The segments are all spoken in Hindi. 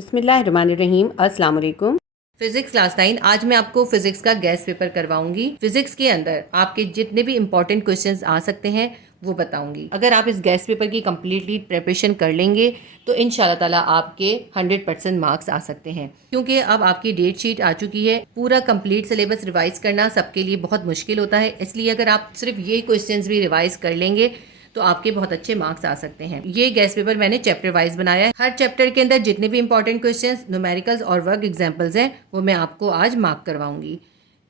बिस्मिल्लाहिर्रहमानिर्रहीम। अस्सलाम वालेकुम। Physics class 9। आज मैं आपको फिजिक्स का गैस पेपर करवाऊंगी। फिजिक्स के अंदर आपके जितने भी इंपॉर्टेंट क्वेश्चंस आ सकते हैं वो बताऊंगी। अगर आप इस गैस पेपर की कम्प्लीटली प्रिपरेशन कर लेंगे तो इंशाल्लाह ताला आपके 100% मार्क्स आ सकते हैं, क्योंकि अब आपकी डेट शीट आ चुकी है। पूरा कंप्लीट सिलेबस रिवाइज करना सबके लिए बहुत मुश्किल होता है, इसलिए अगर आप सिर्फ ये क्वेश्चंस भी रिवाइज कर लेंगे तो आपके बहुत अच्छे मार्क्स आ सकते हैं। ये गैस पेपर मैंने चैप्टर वाइज बनाया है। हर चैप्टर के अंदर जितने भी इंपॉर्टेंट क्वेश्चंस, न्यूमेरिकल्स और वर्क एग्जांपल्स हैं वो मैं आपको आज मार्क करवाऊंगी।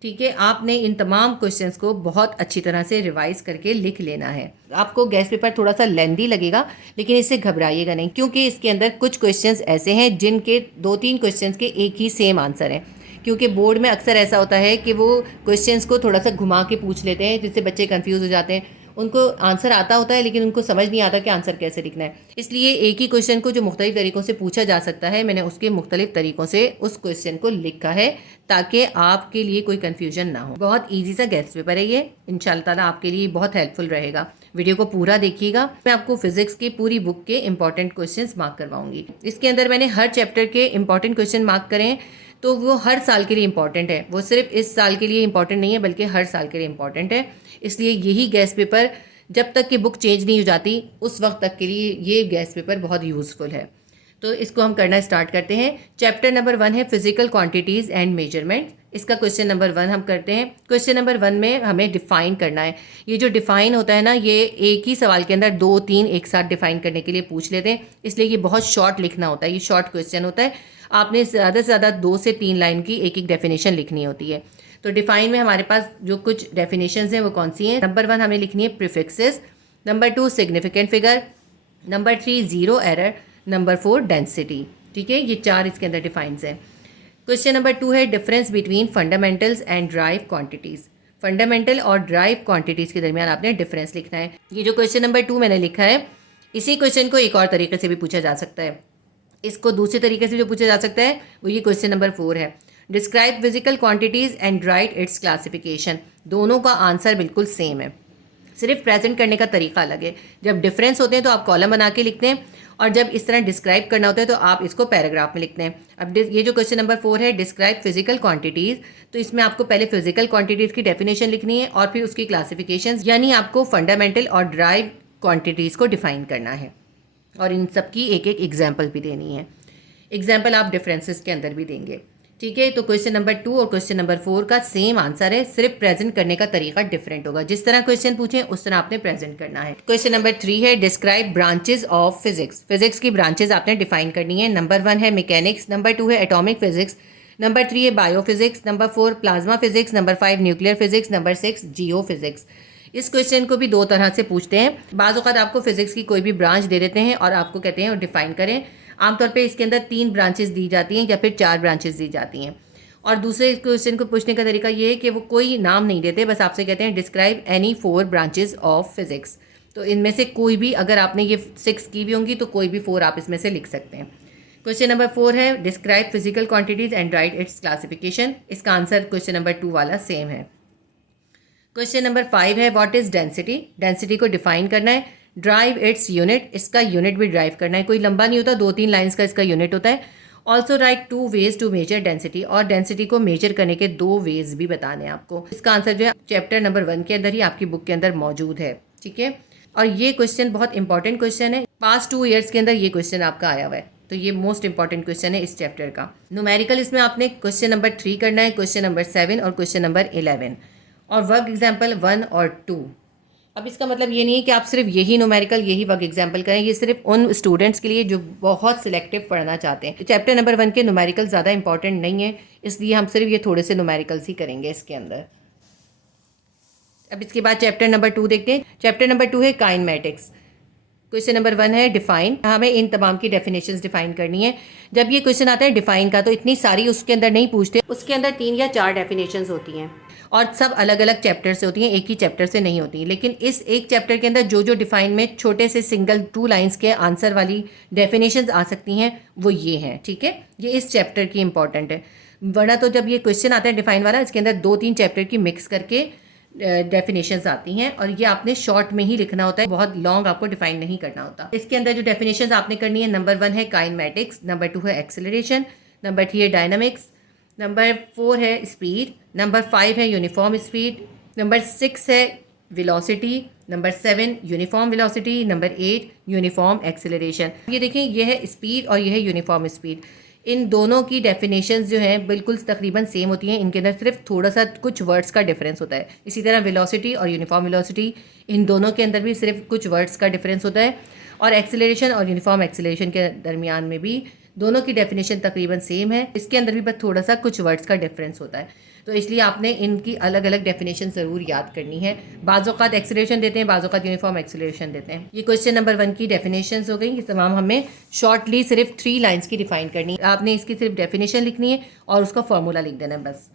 ठीक है, आपने इन तमाम क्वेश्चंस को बहुत अच्छी तरह से रिवाइज करके लिख लेना है। आपको गैस पेपर थोड़ा सा लेंदी लगेगा, लेकिन इससे घबराइएगा नहीं, क्योंकि इसके अंदर कुछ क्वेश्चंस ऐसे हैं जिनके 2-3 क्वेश्चंस के एक ही सेम आंसर हैं। क्योंकि बोर्ड में अक्सर ऐसा होता है कि वो क्वेश्चंस को थोड़ा सा घुमा के पूछ लेते हैं, जिससे बच्चे कंफ्यूज हो जाते हैं। उनको आंसर आता होता है लेकिन उनको समझ नहीं आता कि आंसर कैसे लिखना है। इसलिए एक ही क्वेश्चन को जो मुख्तलिफ तरीक़ों से पूछा जा सकता है, मैंने उसके मुख्तलिफ तरीक़ों से उस क्वेश्चन को लिखा है ताकि आपके लिए कोई कन्फ्यूजन ना हो। बहुत ईजी सा गैस पेपर है ये, इंशाल्लाह ताला आपके लिए बहुत हेल्पफुल रहेगा। वीडियो को पूरा देखिएगा। मैं आपको फिजिक्स की पूरी बुक के इंपॉर्टेंट क्वेश्चंस मार्क करवाऊंगी। इसके अंदर मैंने हर चैप्टर के इंपॉर्टेंट क्वेश्चन मार्क करे हैं, तो वो हर साल के लिए इंपॉर्टेंट है। वो सिर्फ इस साल के लिए इंपॉर्टेंट नहीं है, बल्कि हर साल के लिए इंपॉर्टेंट है। इसलिए यही गैस पेपर जब तक कि बुक चेंज नहीं हो जाती उस वक्त तक के लिए ये गैस पेपर बहुत यूज़फुल है। तो इसको हम करना स्टार्ट करते हैं। चैप्टर नंबर 1 है फिजिकल क्वांटिटीज़ एंड मेजरमेंट। इसका क्वेश्चन नंबर 1 हम करते हैं। क्वेश्चन नंबर 1 में हमें डिफ़ाइन करना है। ये जो डिफ़ाइन होता है ना, ये एक ही सवाल के अंदर 2-3 एक साथ डिफ़ाइन करने के लिए पूछ लेते हैं, इसलिए ये बहुत शॉर्ट लिखना होता है। ये शॉर्ट क्वेश्चन होता है। आपने ज़्यादा से ज़्यादा 2 से 3 लाइन की एक एक डेफिनेशन लिखनी होती है। तो डिफ़ाइन में हमारे पास जो कुछ डेफिनेशंस हैं वो कौन सी हैं? नंबर 1 हमें लिखनी है prefixes, number 2 significant figure, number 3 zero error, number 4 density. ठीक है, ये 4 इसके अंदर डिफाइंस हैं। क्वेश्चन नंबर 2 है difference between fundamentals and drive quantities. Fundamental और ड्राइव क्वांटिटीज़ के दरमियान आपने डिफरेंस लिखना है। ये जो क्वेश्चन नंबर 2 मैंने लिखा है, इसी क्वेश्चन को एक और तरीके से भी पूछा जा सकता है। इसको दूसरे तरीके से जो पूछा जा सकता है वो ये क्वेश्चन नंबर 4 है। Describe physical quantities and right it's classification. दोनों का आंसर बिल्कुल सेम है, सिर्फ प्रेजेंट करने का तरीका अलग है। जब डिफरेंस होते हैं तो आप कॉलम बना के लिखते हैं, और जब इस तरह डिस्क्राइब करना होता है तो आप इसको पैराग्राफ में लिखते हैं। अब ये जो क्वेश्चन नंबर 4 है डिस्क्राइब फिजिकल क्वांटिटीज़, तो इसमें आपको पहले फिजिकल क्वांटिटीज़ की डेफिनेशन लिखनी है और फिर उसकी क्लासिफिकेशन, यानी आपको फंडामेंटल और ड्राइव क्वांटिटीज़ को डिफाइन करना है और इन सब की एक एक एग्जाम्पल भी देनी है। एग्जाम्पल आप डिफरेंसेस के अंदर भी देंगे। ठीक है, तो क्वेश्चन नंबर 2 और क्वेश्चन नंबर 4 का सेम आंसर है, सिर्फ प्रेजेंट करने का तरीका डिफरेंट होगा। जिस तरह क्वेश्चन पूछें उस तरह आपने प्रेजेंट करना है। क्वेश्चन नंबर 3 है describe branches of physics. Physics की ब्रांचेज आपने डिफाइन करनी है। नंबर 1 है मैकेनिक्स, नंबर 2 है एटॉमिक फिजिक्स, नंबर 3 है biophysics, number 4 plasma physics, number 5 nuclear physics, number 6 जियो फिजिक्स। इस क्वेश्चन को भी 2 तरह से पूछते हैं। बाज़ औक़ात आपको फिजिक्स की कोई भी ब्रांच दे देते हैं और आपको कहते हैं और डिफाइन करें। आमतौर पे इसके अंदर 3 ब्रांचेस दी जाती हैं या फिर 4 ब्रांचेस दी जाती हैं। और दूसरे क्वेश्चन को पूछने का तरीका ये है कि वो कोई नाम नहीं देते, बस आपसे कहते हैं describe any 4 branches of physics. तो इनमें से कोई भी, अगर आपने ये 6 की भी होंगी तो कोई भी 4 आप इसमें से लिख सकते हैं। क्वेश्चन नंबर 4 है describe physical quantities and right it's classification. इसका आंसर क्वेश्चन नंबर 2 वाला सेम है। क्वेश्चन नंबर 5 है व्हाट इज़ डेंसिटी। डेंसिटी को डिफाइन करना है। ड्राइव इट्स यूनिट, इसका यूनिट भी ड्राइव करना है। कोई लंबा नहीं होता, 2-3 लाइन्स का इसका यूनिट होता है। Also write 2 ways to measure density, और डेंसिटी को मेजर करने के 2 वेज भी बताने हैं आपको। इसका आंसर जो है चैप्टर नंबर 1 के अंदर ही आपकी बुक के अंदर मौजूद है। ठीक है, और ये क्वेश्चन बहुत इंपॉर्टेंट क्वेश्चन है। पास्ट 2 ईयर्स के अंदर ये क्वेश्चन आपका आया हुआ है, तो ये मोस्ट इंपॉर्टेंट क्वेश्चन है इस चैप्टर का। न्यूमेरिकल इसमें आपने क्वेश्चन नंबर 3 करना है, क्वेश्चन नंबर 7 और क्वेश्चन नंबर 11, और वर्क एग्जाम्पल 1 और 2। अब इसका मतलब ये नहीं है कि आप सिर्फ यही न्यूमेरिकल, यही वर्क एग्जाम्पल करें। ये सिर्फ उन स्टूडेंट्स के लिए जो बहुत सिलेक्टिव पढ़ना चाहते हैं। चैप्टर नंबर 1 के न्यूमेरिकल ज़्यादा इंपॉर्टेंट नहीं है, इसलिए हम सिर्फ ये थोड़े से न्यूमेरिकल्स ही करेंगे इसके अंदर। अब इसके बाद चैप्टर नंबर 2 देखते हैं। चैप्टर नंबर 2 है काइनेमेटिक्स। क्वेश्चन नंबर 1 है डिफाइन। हमें इन तमाम की डेफिनेशंस डिफाइन करनी है। जब ये क्वेश्चन आता है डिफाइन का तो इतनी सारी उसके अंदर नहीं पूछते, उसके अंदर 3 या 4 डेफिनेशंस होती हैं और सब अलग अलग चैप्टर से होती हैं, एक ही चैप्टर से नहीं होती। लेकिन इस एक चैप्टर के अंदर जो जो डिफाइन में छोटे से सिंगल 2 लाइंस के आंसर वाली डेफिनेशंस आ सकती हैं वो ये हैं। ठीक है, ये इस चैप्टर की इंपॉर्टेंट है। वरना तो जब ये क्वेश्चन आता है डिफाइन वाला, इसके अंदर 2-3 चैप्टर की मिक्स करके डेफिनेशंस आती हैं और ये आपने शॉर्ट में ही लिखना होता है, बहुत लॉन्ग आपको डिफाइन नहीं करना होता। इसके अंदर जो डेफिनेशंस आपने करनी है, नंबर 1 है काइनेमैटिक्स, नंबर 2 है एक्सेलरेशन, नंबर 3 है डायनामिक्स, नंबर 4 है स्पीड, नंबर 5 है यूनिफॉर्म स्पीड, नंबर 6 है velocity, number 7 uniform velocity, number 8 uniform acceleration. ये देखें, ये है स्पीड और ये है यूनिफॉर्म स्पीड। इन दोनों की डेफिनेशंस जो हैं बिल्कुल तकरीबन सेम होती हैं, इनके अंदर सिर्फ थोड़ा सा कुछ वर्ड्स का डिफरेंस होता है। इसी तरह वेलोसिटी और यूनिफॉर्म वेलोसिटी, इन दोनों के अंदर भी सिर्फ कुछ वर्ड्स का डिफरेंस होता है। और एक्सेलरेशन और यूनिफॉर्म एक्सेलरेशन के दरमियान में भी दोनों की डेफिनेशन तकरीबन सेम है, इसके अंदर भी बस थोड़ा सा कुछ वर्ड्स का डिफरेंस होता है। तो इसलिए आपने इनकी अलग अलग डेफिनेशन ज़रूर याद करनी है। बाज़-औक़ात एक्सेलरेशन देते हैं, बाज़-औक़ात यूनिफॉर्म एक्सेलरेशन देते हैं। ये क्वेश्चन नंबर 1 की डेफिनेशंस हो गई। ये तमाम हमें शॉर्टली सिर्फ 3 लाइन्स की डिफाइन करनी है। आपने इसकी सिर्फ डेफिनेशन लिखनी है और उसका फॉर्मूला लिख देना है बस।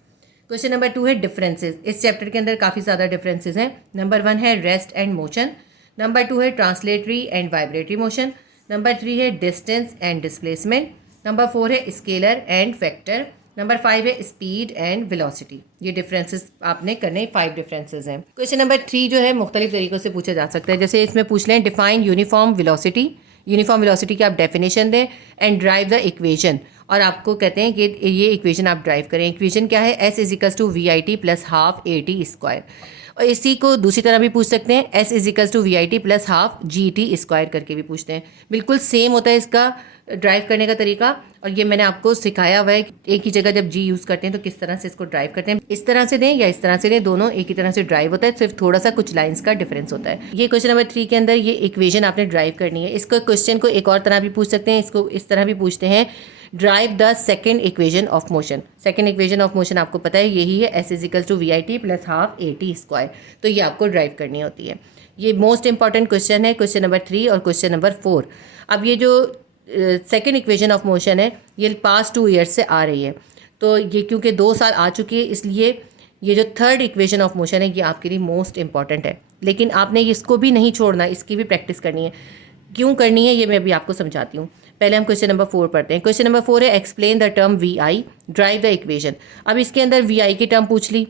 क्वेश्चन नंबर 2 है डिफरेंसेस। इस चैप्टर के अंदर काफ़ी ज़्यादा डिफरेंसेस हैं। नंबर 1 है रेस्ट एंड मोशन, नंबर 2 है translatory and vibratory motion, number 3 है डिस्टेंस एंड डिस्प्लेसमेंट, नंबर 4 है स्केलर एंड वेक्टर, नंबर 5 है स्पीड एंड वेलोसिटी। ये डिफरेंसेस आपने करने 5 डिफरेंसेस हैं। क्वेश्चन नंबर 3 जो है मुख्तलिफ तरीक़ों से पूछा जा सकता है। जैसे इसमें पूछ लें define uniform velocity, uniform velocity की आप डेफिनेशन दें एंड ड्राइव द इक्वेशन, और आपको कहते हैं कि ये इक्वेशन आप ड्राइव करें। इक्वेशन क्या है? S=VIT + ½ AT²। और इसी को दूसरी तरह भी पूछ सकते हैं, S=VIT + ½ GT² करके भी पूछते हैं। बिल्कुल सेम होता है इसका ड्राइव करने का तरीका, और ये मैंने आपको सिखाया हुआ है कि एक ही जगह जब G यूज़ करते हैं तो किस तरह से इसको ड्राइव करते हैं। इस तरह से दें या इस तरह से दें, दोनों एक ही तरह से ड्राइव होता है, सिर्फ थोड़ा सा कुछ लाइंस का डिफरेंस होता है। ये क्वेश्चन नंबर 3 के अंदर ये इक्वेशन आपने ड्राइव करनी है। इसको क्वेश्चन को एक और तरह भी पूछ सकते हैं, इसको इस तरह भी पूछते हैं, drive the second equation of motion. Second equation of motion आपको पता है यही है, S=VIT + ½ AT²। तो ये आपको ड्राइव करनी होती है। ये मोस्ट इंपॉर्टेंट क्वेश्चन है, क्वेश्चन नंबर 3 और क्वेश्चन नंबर 4। अब ये जो सेकेंड इक्वेशन ऑफ मोशन है ये पास्ट 2 ईयर्स से आ रही है, तो ये क्योंकि 2 साल आ चुकी है इसलिए ये जो थर्ड इक्वेशन ऑफ मोशन है ये आपके लिए मोस्ट इंपॉर्टेंट है। लेकिन आपने इसको भी नहीं छोड़ना, इसकी भी प्रैक्टिस करनी है। क्यों करनी है ये मैं भी आपको समझाती हूँ। पहले हम क्वेश्चन नंबर 4 पढ़ते हैं। क्वेश्चन नंबर 4 है explain the term VI, drive the equation. अब इसके अंदर VI की टर्म पूछ ली,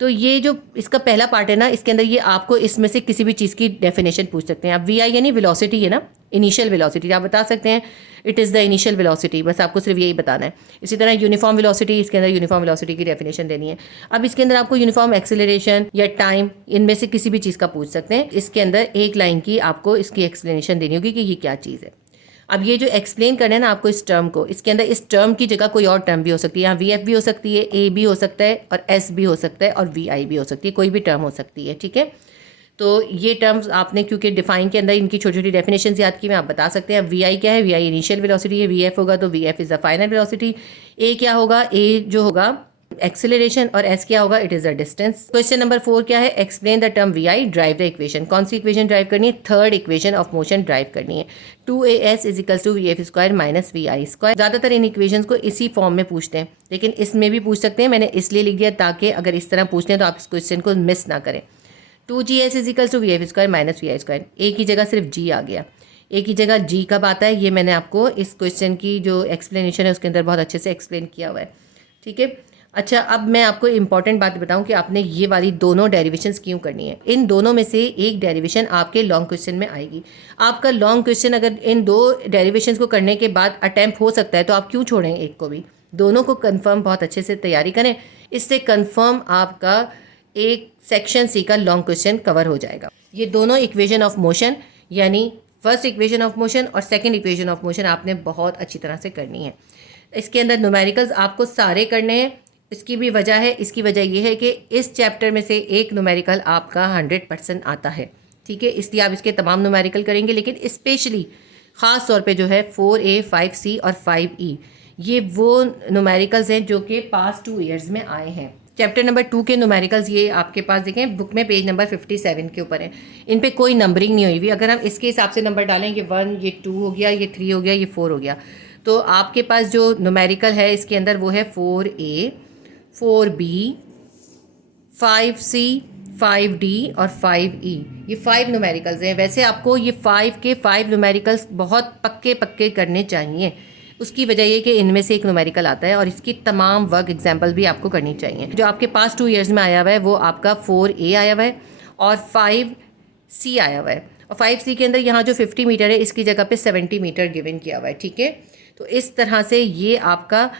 तो ये जो इसका पहला पार्ट है ना, इसके अंदर ये आपको इसमें से किसी भी चीज़ की डेफिनेशन पूछ सकते हैं। अब VI यानी वेलोसिटी है ना, इनिशियल वेलोसिटी आप बता सकते हैं, it is the initial velocity, बस आपको सिर्फ यही बताना है। इसी तरह यूनिफॉर्म वेलोसिटी, इसके अंदर यूनिफॉर्म वेलोसिटी की डेफिनेशन देनी है। अब इसके अंदर आपको यूनिफॉर्म एक्सेलरेशन या टाइम, इनमें से किसी भी चीज़ का पूछ सकते हैं। इसके अंदर एक लाइन की आपको इसकी एक्सप्लेनेशन देनी होगी कि ये क्या चीज़ है। अब ये जो एक्सप्लेन करना है ना आपको इस टर्म को, इसके अंदर इस टर्म की जगह कोई और टर्म भी हो सकती है। यहाँ VF भी हो सकती है, A भी हो सकता है, और S भी हो सकता है, और VI भी हो सकती है, कोई भी टर्म हो सकती है। ठीक है, तो ये टर्म्स आपने क्योंकि डिफाइन के अंदर इनकी छोटी छोटी डेफिनेशन याद की, मैं आप बता सकते हैं। VI क्या है? VI इनिशियल वेलोसिटी है। VF होगा तो VF is the final velocity. A क्या होगा? A जो होगा एक्सेलरेशन, और S क्या होगा? It is the distance. Question number 4 क्या है? Explain the term VI, drive the equation. कौन सी इक्वेशन ड्राइव करनी है? Third equation of motion drive करनी है। 2AS=VF² - VI²। ज़्यादातर इन इक्वेशंस को इसी फॉर्म में पूछते हैं, लेकिन इसमें भी पूछ सकते हैं। मैंने इसलिए लिख दिया ताकि अगर इस तरह पूछते हैं तो आप इस क्वेश्चन को मिस ना करें। 2GS=VF² - VI²। A की जगह सिर्फ G आ गया। A की जगह G कब आता है ये मैंने आपको इस क्वेश्चन की जो एक्सप्लेनेशन है उसके अंदर बहुत अच्छे से एक्सप्लेन किया हुआ है। ठीक है, अच्छा अब मैं आपको इंपॉर्टेंट बात बताऊं कि आपने ये वाली दोनों डेरिवेशंस क्यों करनी है। इन दोनों में से एक डेरिवेशन आपके लॉन्ग क्वेश्चन में आएगी। आपका लॉन्ग क्वेश्चन अगर इन 2 डेरिवेशंस को करने के बाद अटैम्प्ट हो सकता है तो आप क्यों छोड़ें एक को भी? दोनों को कंफर्म बहुत अच्छे से तैयारी करें, इससे कंफर्म आपका एक सेक्शन C का लॉन्ग क्वेश्चन कवर हो जाएगा। ये दोनों इक्वेशन ऑफ मोशन यानी फर्स्ट इक्वेशन ऑफ मोशन और सेकंड इक्वेशन ऑफ मोशन आपने बहुत अच्छी तरह से करनी है। इसके अंदर न्यूमेरिकल्स आपको सारे करने हैं। इसकी भी वजह है, इसकी वजह यह है कि इस चैप्टर में से एक न्यूमेरिकल आपका 100% आता है। ठीक है, इसलिए आप इसके तमाम न्यूमेरिकल करेंगे, लेकिन स्पेशली ख़ास तौर पे जो है 4A, 5C और 5E, ये वो न्यूमेरिकल्स हैं जो कि पास्ट 2 ईयर्स में आए हैं। चैप्टर नंबर 2 के न्यूमेरिकल्स ये आपके पास देखें बुक में पेज नंबर 57 के ऊपर है। इन पे कोई नंबरिंग नहीं हुई हुई। अगर हम इसके हिसाब से नंबर डालें, ये 1, ये 2 हो गया, ये 3 हो गया, ये 4 हो गया, तो आपके पास जो न्यूमेरिकल है इसके अंदर वो है 4A, 4B, 5C, 5D और 5E। ये 5 न्यूमेरिकल्स हैं। वैसे आपको ये 5 के 5 न्यूमेरिकल्स बहुत पक्के करने चाहिए, उसकी वजह ये कि इनमें से एक न्यूमेरिकल आता है और इसकी तमाम वर्क एग्जाम्पल भी आपको करनी चाहिए। जो आपके पास 2 ईयर्स में आया हुआ है वो आपका 4A आया हुआ है और 5C आया हुआ है। और 5C के अंदर यहाँ जो 50 मीटर है इसकी जगह पे 70 मीटर गिवन किया हुआ है, ठीक है। तो इस तरह से ये आपका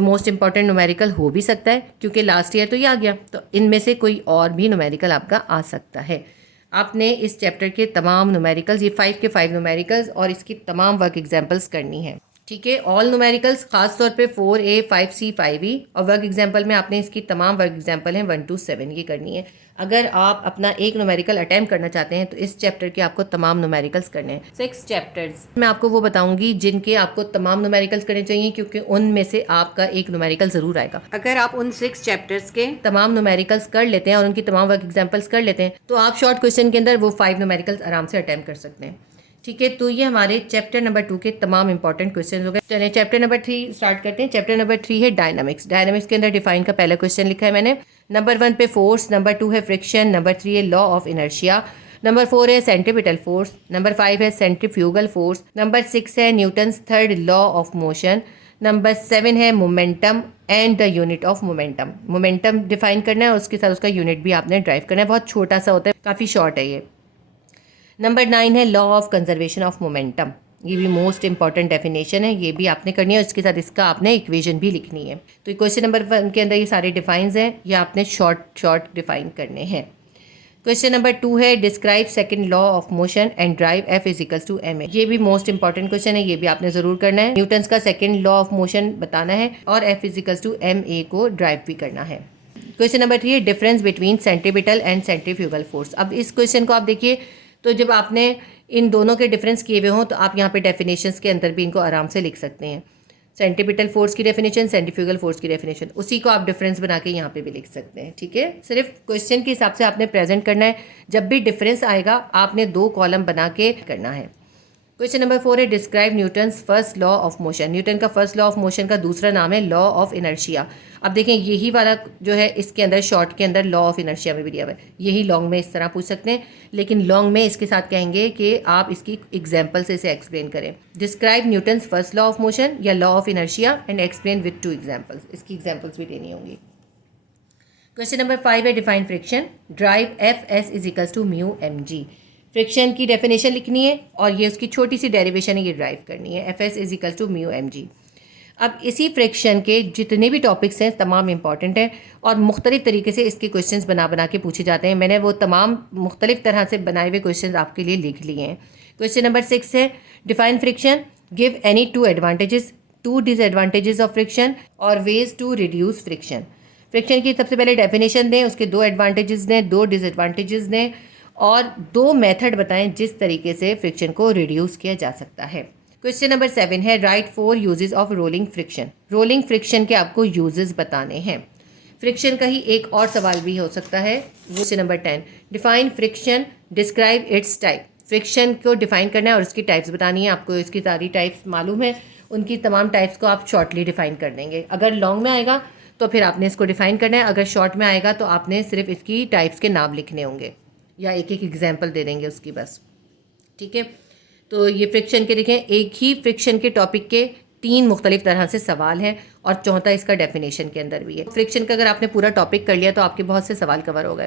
मोस्ट इंपॉर्टेंट न्यूमेरिकल हो भी सकता है, क्योंकि लास्ट ईयर तो ये आ गया, तो इनमें से कोई और भी न्यूमेरिकल आपका आ सकता है। आपने इस चैप्टर के तमाम न्यूमेरिकल्स, ये 5 के 5 न्यूमेरिकल्स और इसकी तमाम वर्क एग्जाम्पल्स करनी है, ठीक है। ऑल न्यूमेरिकल्स खास तौर पे 4A 5C 5E और वर्क एग्जाम्पल में आपने इसकी तमाम वर्क एग्जाम्पल हैं 1 to 7 ये करनी है। अगर आप अपना एक न्यूमेरिकल अटैम्प्ट करना चाहते हैं तो इस चैप्टर के आपको तमाम न्यूमेरिकल्स करने हैं। 6 चैप्टर्स मैं आपको वो बताऊंगी जिनके आपको तमाम न्यूमेरिकल्स करने चाहिए, क्योंकि उनमें से आपका एक न्यूमेरिकल ज़रूर आएगा। अगर आप उन 6 चैप्टर्स के तमाम न्यूमेरिकल्स कर लेते हैं और उनकी तमाम वर्क एग्जाम्पल्स कर लेते हैं तो आप शॉर्ट क्वेश्चन के अंदर वो 5 न्यूमेरिकल्स आराम से अटैम्प्ट कर सकते हैं, ठीक है। तो ये हमारे चैप्टर नंबर 2 के तमाम इंपॉर्टेंट क्वेश्चन हो गए। चलिए चैप्टर नंबर 3 स्टार्ट करते हैं। चैप्टर नंबर 3 है डायनामिक्स। डायनामिक्स के अंदर डिफाइन का पहला क्वेश्चन लिखा है मैंने। नंबर 1 पे फोर्स, नंबर 2 है फ्रिक्शन, नंबर 3 है लॉ ऑफ इनर्शिया, नंबर 4 है सेंट्रीपिटल फोर्स, नंबर 5 है सेंट्रीफ्यूगल फोर्स, नंबर 6 है Newton's third law of motion, number 7 है momentum and the unit of momentum. Momentum define करना है और उसके साथ उसका यूनिट भी आपने ड्राइव करना है। बहुत छोटा सा होता है, काफ़ी शॉर्ट है ये। नंबर 9 है law of conservation of momentum. ये भी मोस्ट इंपॉर्टेंट डेफिनेशन है, ये भी आपने करनी है और इसके साथ इसका आपने इक्वेशन भी लिखनी है। तो क्वेश्चन नंबर 1 के अंदर ये सारे डिफाइंस हैं, ये आपने शॉर्ट डिफाइन करने हैं। क्वेश्चन नंबर 2 है describe second law of motion and derive F equals to ma। ये भी मोस्ट इंपॉर्टेंट क्वेश्चन है, ये भी आपने जरूर करना है। न्यूटन्स का सेकंड लॉ ऑफ मोशन बताना है और F इजिकल्स टू ma को ड्राइव भी करना है। क्वेश्चन नंबर 3 है difference between centripetal and centrifugal force. अब इस क्वेश्चन को आप देखिए, तो जब आपने इन दोनों के डिफरेंस किए हुए हों तो आप यहाँ पे डेफिनेशंस के अंदर भी इनको आराम से लिख सकते हैं। सेंट्रीपिटल फोर्स की डेफिनेशन, सेंट्रीफ्यूगल फोर्स की डेफिनेशन, उसी को आप डिफरेंस बना के यहाँ पे भी लिख सकते हैं, ठीक है। सिर्फ क्वेश्चन के हिसाब से आपने प्रेजेंट करना है। जब भी डिफरेंस आएगा आपने 2 कॉलम बना के करना है। क्वेश्चन नंबर 4 है describe Newton's first law of motion. Newton का फर्स्ट लॉ ऑफ मोशन का दूसरा नाम है लॉ ऑफ इनर्शिया। अब देखें यही वाला जो है इसके अंदर शॉर्ट के अंदर लॉ ऑफ इनर्शिया में भी दिया हुआ है। यही लॉन्ग में इस तरह पूछ सकते हैं, लेकिन लॉन्ग में इसके साथ कहेंगे कि आप इसकी एग्जाम्पल से इसे एक्सप्लेन करें। Describe Newton's first law of motion या law of inertia and explain with 2 examples. इसकी एग्जाम्पल्स भी देनी होंगी। क्वेश्चन नंबर 5 है define friction, derive Fs equals to mu mg। Friction की डेफिनेशन लिखनी है और ये उसकी छोटी सी डेरिवेशन है, ये ड्राइव करनी है। Fs equals to mu mg। अब इसी फ्रिक्शन के जितने भी टॉपिक्स हैं तमाम इंपॉर्टेंट हैं और मुख्तलिफ तरीके से इसके क्वेश्चंस बना के पूछे जाते हैं। मैंने वो तमाम मुख्तलिफ तरह से बनाए हुए क्वेश्चंस आपके लिए लिख लिए हैं। क्वेश्चन नंबर 6 है define friction, give any 2 advantages 2 disadvantages of friction और ways to reduce friction. Friction की सबसे पहले डेफिनेशन दें, उसके 2 एडवांटेजेस दें, 2 डिसएडवांटेजेस दें और 2 मेथड बताएं जिस तरीके से फ्रिक्शन को रिड्यूस किया जा सकता है। क्वेश्चन नंबर 7 है right 4 uses of rolling friction. Rolling friction के आपको यूजेस बताने हैं। फ्रिक्शन का ही एक और सवाल भी हो सकता है। Question number 10 define friction, describe it's type. Friction को डिफाइन करना है और उसकी टाइप्स बतानी है। आपको इसकी सारी टाइप्स मालूम है, उनकी तमाम टाइप्स को आप शॉर्टली डिफाइन कर देंगे। अगर लॉन्ग में आएगा तो फिर आपने इसको डिफाइन करना है, अगर शॉर्ट में आएगा तो आपने सिर्फ इसकी टाइप्स के नाम लिखने होंगे या एक एग्जाम्पल दे देंगे उसकी बस, ठीक है। तो ये फ्रिक्शन के देखें, एक ही फ्रिक्शन के टॉपिक के 3 मुख्तलिफ तरह से सवाल हैं और चौथा इसका डेफिनेशन के अंदर भी है। फ्रिक्शन का अगर आपने पूरा टॉपिक कर लिया तो आपके बहुत से सवाल कवर हो गए।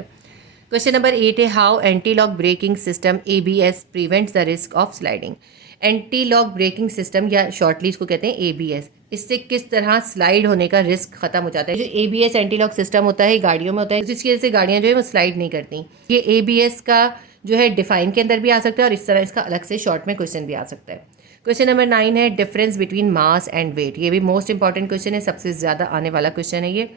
क्वेश्चन नंबर 8 है how anti lock braking system ABS prevents the risk of sliding. Anti lock braking system या शॉर्टली इसको कहते हैं ABS, इससे किस तरह स्लाइड होने का रिस्क खत्म हो जाता है। जो ABS एंटी लॉक सिस्टम होता है गाड़ियों में होता है, जिसकी वजह से गाड़ियाँ जो है वो स्लाइड नहीं करती। ये ABS का जो है डिफाइन के अंदर भी आ सकता है और इस तरह इसका अलग से शॉर्ट में क्वेश्चन भी आ सकता है। क्वेश्चन नंबर 9 है difference between mass and weight. ये भी मोस्ट इंपॉर्टेंट क्वेश्चन है, सबसे ज़्यादा आने वाला क्वेश्चन है ये।